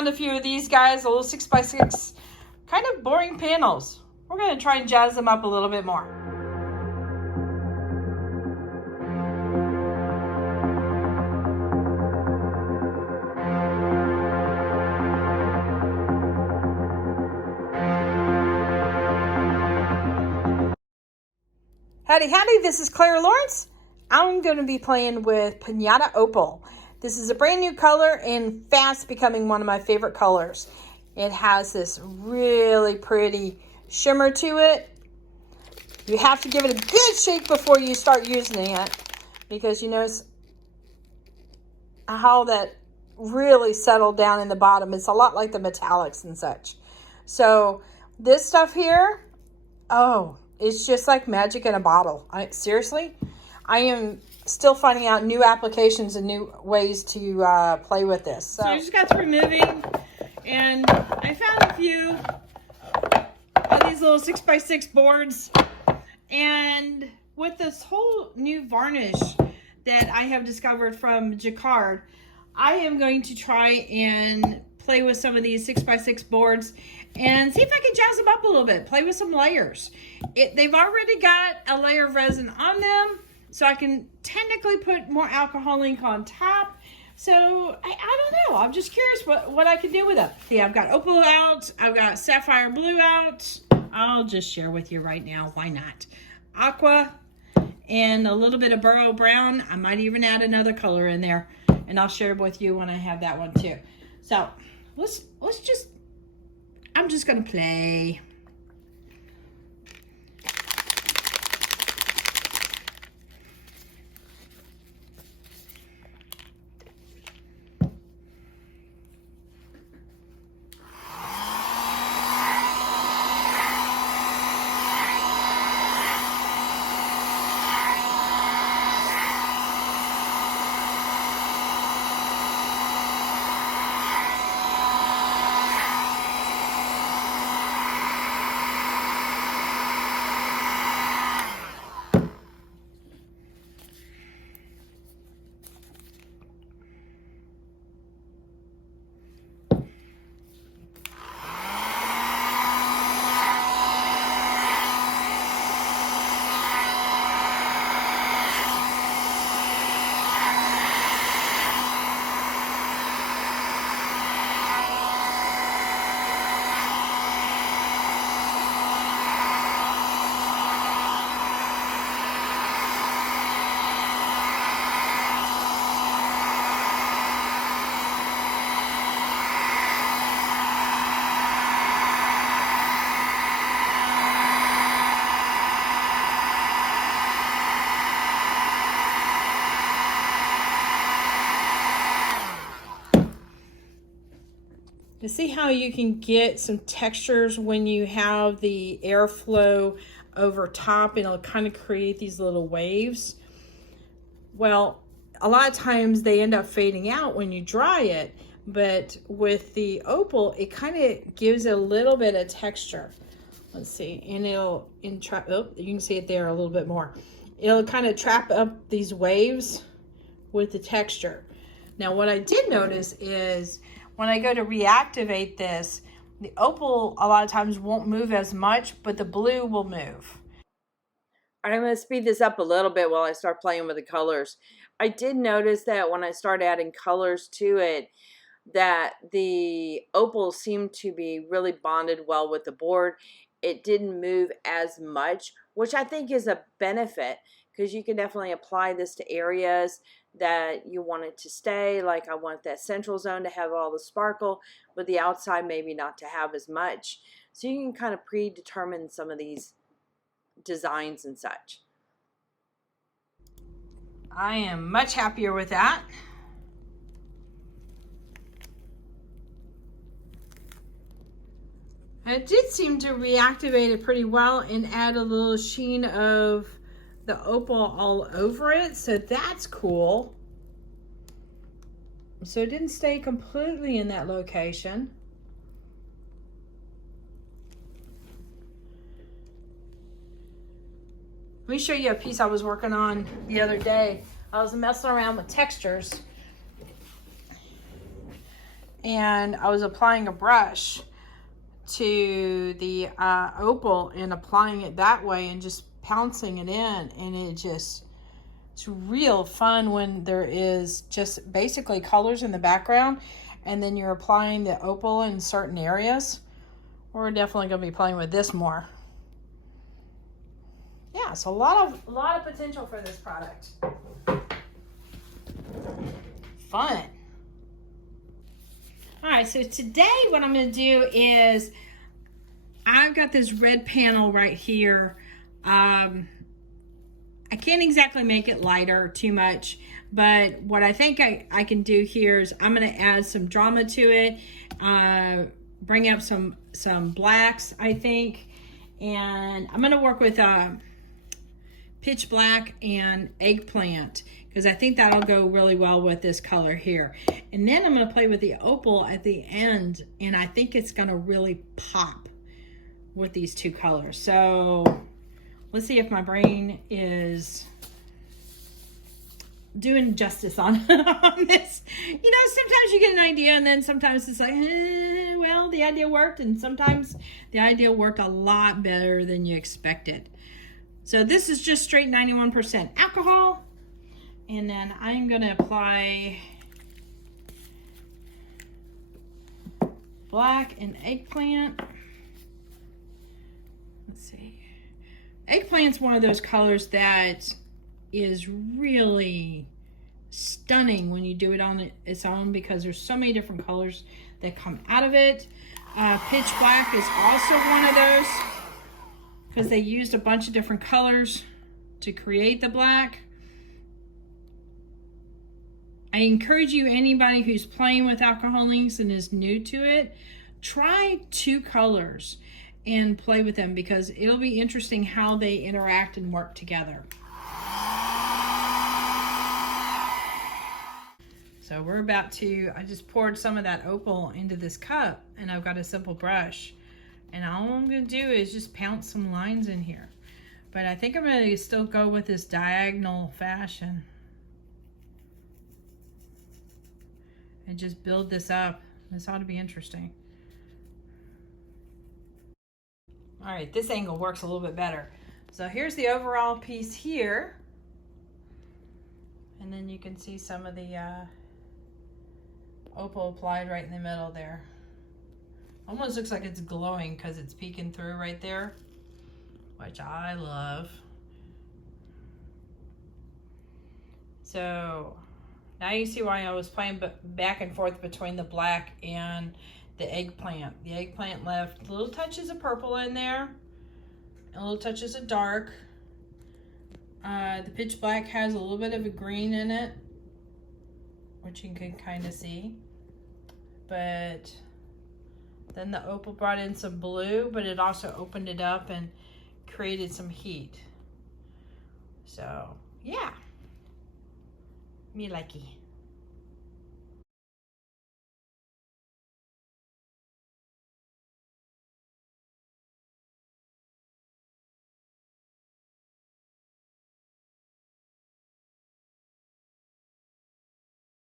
found a few of these guys, a little 6x6, kind of boring panels. We're going to try and jazz them up a little bit more. Howdy, howdy, this is Clara Lawrence. I'm going to be playing with Piñata Opal. This is a brand new color and fast becoming one of my favorite colors. It has this really pretty shimmer to it. You have to give it a good shake before you start using it, because you notice how that really settled down in the bottom. It's a lot like the metallics and such. So this stuff here, oh, it's just like magic in a bottle. Seriously, I am still finding out new applications and new ways to play with this. So I just got through moving, and I found a few of these little 6x6 boards. And with this whole new varnish that I have discovered from Jacquard, I am going to try and play with some of these 6x6 boards and see if I can jazz them up a little bit, play with some layers. They've already got a layer of resin on them, so I can technically put more alcohol ink on top. So I don't know, I'm just curious what I can do with them. Yeah, I've got opal out, I've got sapphire blue out. I'll just share with you right now, why not? Aqua and a little bit of burro brown. I might even add another color in there, and I'll share with you when I have that one too. So I'm just gonna play. To see how you can get some textures when you have the airflow over top, and it'll kind of create these little waves. Well, a lot of times they end up fading out when you dry it, but with the opal, it kind of gives a little bit of texture. Let's see, and it'll entrap, oh, you can see it there a little bit more. It'll kind of trap up these waves with the texture. Now, what I did notice is when I go to reactivate this, the opal a lot of times won't move as much, but the blue will move. All right, I'm going to speed this up a little bit while I start playing with the colors. I did notice that when I start adding colors to it, that the opal seemed to be really bonded well with the board. It didn't move as much, which I think is a benefit, because you can definitely apply this to areas that you want it to stay. Like I want that central zone to have all the sparkle, but the outside maybe not to have as much. So you can kind of predetermine some of these designs and such. I am much happier with that. It did seem to reactivate it pretty well and add a little sheen of the opal all over it, so that's cool. So it didn't stay completely in that location. Let me show you a piece I was working on the other day. I was messing around with textures, and I was applying a brush to the opal and applying it that way and just pouncing it in, and it's real fun when there is just basically colors in the background and then you're applying the opal in certain areas. We're definitely going to be playing with this more. Yeah, so a lot of potential for this product. Fun. All right, so today what I'm going to do is I've got this red panel right here. I can't exactly make it lighter too much, but what I think I can do here is I'm going to add some drama to it, bring up some blacks, I think, and I'm going to work with pitch black and eggplant, because I think that'll go really well with this color here. And then I'm going to play with the opal at the end, and I think it's going to really pop with these two colors. So let's see if my brain is doing justice on, on this. You know, sometimes you get an idea and then sometimes it's like, well, the idea worked, and sometimes the idea worked a lot better than you expected. So this is just straight 91% alcohol. And then I'm going to apply black and eggplant. Let's see. Eggplant's one of those colors that is really stunning when you do it on its own, because there's so many different colors that come out of it. Pitch black is also one of those, because they used a bunch of different colors to create the black. I encourage you, anybody who's playing with alcohol inks and is new to it, try 2 colors and play with them, because it'll be interesting how they interact and work together. So we're about to, I just poured some of that opal into this cup, and I've got a simple brush. And all I'm going to do is just pounce some lines in here. But I think I'm going to still go with this diagonal fashion and just build this up. This ought to be interesting. All right, this angle works a little bit better. So here's the overall piece here. And then you can see some of the opal applied right in the middle there. Almost looks like it's glowing because it's peeking through right there, which I love. So now you see why I was playing back and forth between the black and the eggplant. The eggplant left little touches of purple in there and little touches of dark. The pitch black has a little bit of a green in it, which you can kind of see. But then the opal brought in some blue, but it also opened it up and created some heat. So, yeah. Me likey.